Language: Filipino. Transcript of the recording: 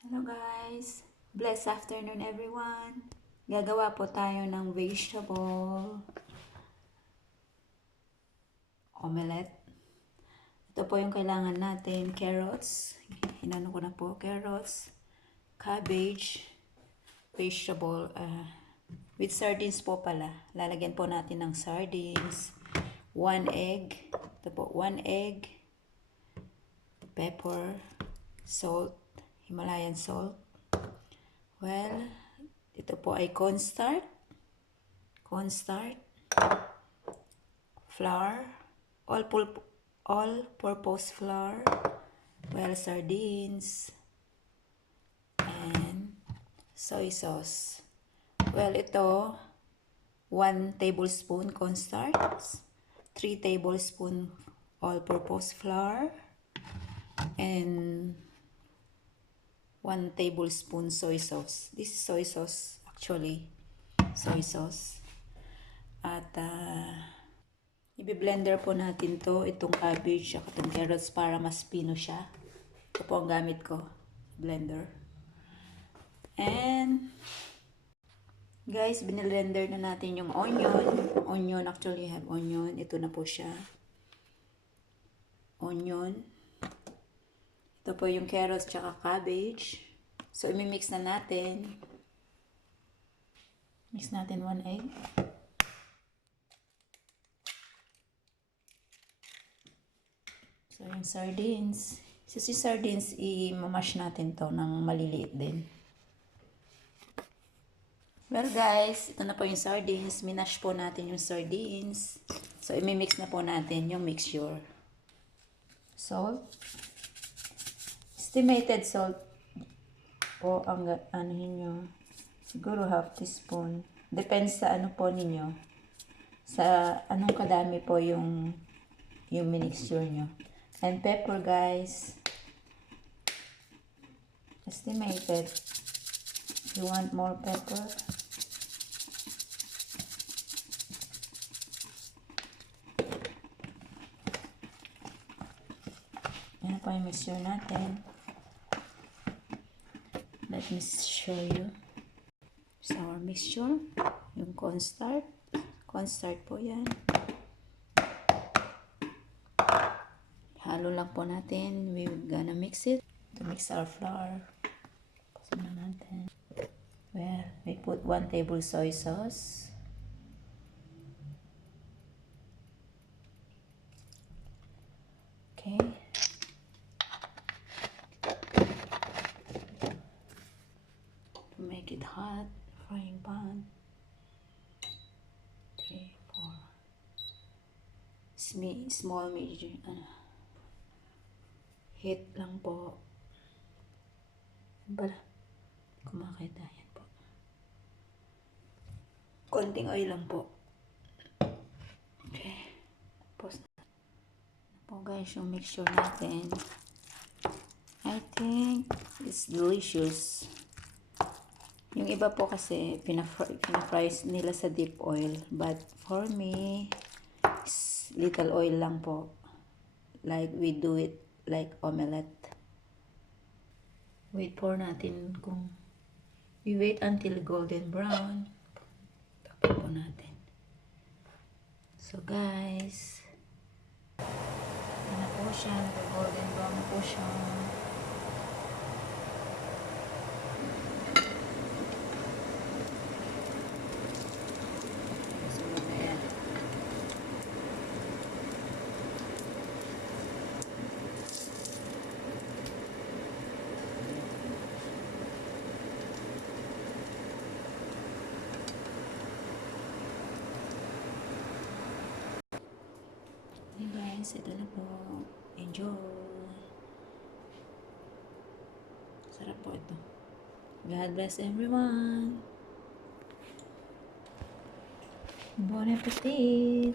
Hello guys! Blessed afternoon everyone! Gagawa po tayo ng vegetable omelette. Ito po yung kailangan natin. Carrots. Hinano ko na po. Carrots. Cabbage. Vegetable. With sardines po pala. Lalagyan po natin ng sardines. 1 egg. Ito po. 1 egg. Pepper. Salt. Himalayan salt. Well, ito po ay cornstarch, flour, all-purpose flour, well, sardines, and soy sauce. Well, ito, 1 tablespoon cornstarch, 3 tablespoon all-purpose flour, and 1 tablespoon soy sauce. This is soy sauce actually. Soy sauce. At i-blender po natin to, itong cabbage at itong carrots para mas pino siya. Ito po ang gamit ko. Blender. And guys, binilender na natin yung onion. Onion, actually I have onion. Ito na po siya. Onion. Ito po yung carrots tsaka cabbage. So, imimix na natin. Mix natin 1 egg. So, yung sardines. So, si sardines, i-mash natin to ng maliliit din. Well guys, ito na po yung sardines. Minash po natin yung sardines. So, imimix na po natin yung mixture. Salt. Estimated salt po ang ano niyo. Siguro half teaspoon. Depends sa ano po ninyo. Sa anong kadami po yung mixture nyo. And pepper guys. Estimated. You want more pepper? Yan po yung mixture natin. Let me show you. So, our mixture. Yung cornstarch. Cornstarch po yan. Halo lang po natin. We're gonna mix it to mix our flour. Pasin na natin. Well, we put 1 table soy sauce. Okay. Make it hot. Frying pan. 3, 4. Small, medium. Heat lang po. Bala. Kumakita yan po. Konting oil lang po. Okay. Tapos na po guys yung mixture natin. I think it's delicious. Yung iba po kasi pinafry nila sa deep oil. But for me, little oil lang po. Like we do it like omelette. Wait for natin kung we wait until golden brown. Tapos po natin. So guys, yan na po siya. Golden brown na po siya. Hey guys, ito na po. Enjoy! Sarap po ito. God bless everyone! Bon appetit!